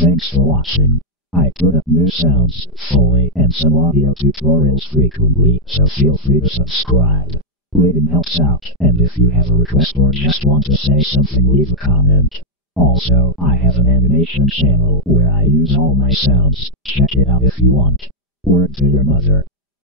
Thanks for watching. I put up new sounds, Foley, and some audio tutorials frequently, so feel free to subscribe. Rating helps out, and if you have a request or just want to say something, leave a comment. Also, I have an animation channel where I use all my sounds. Check it out if you want. Word to your mother.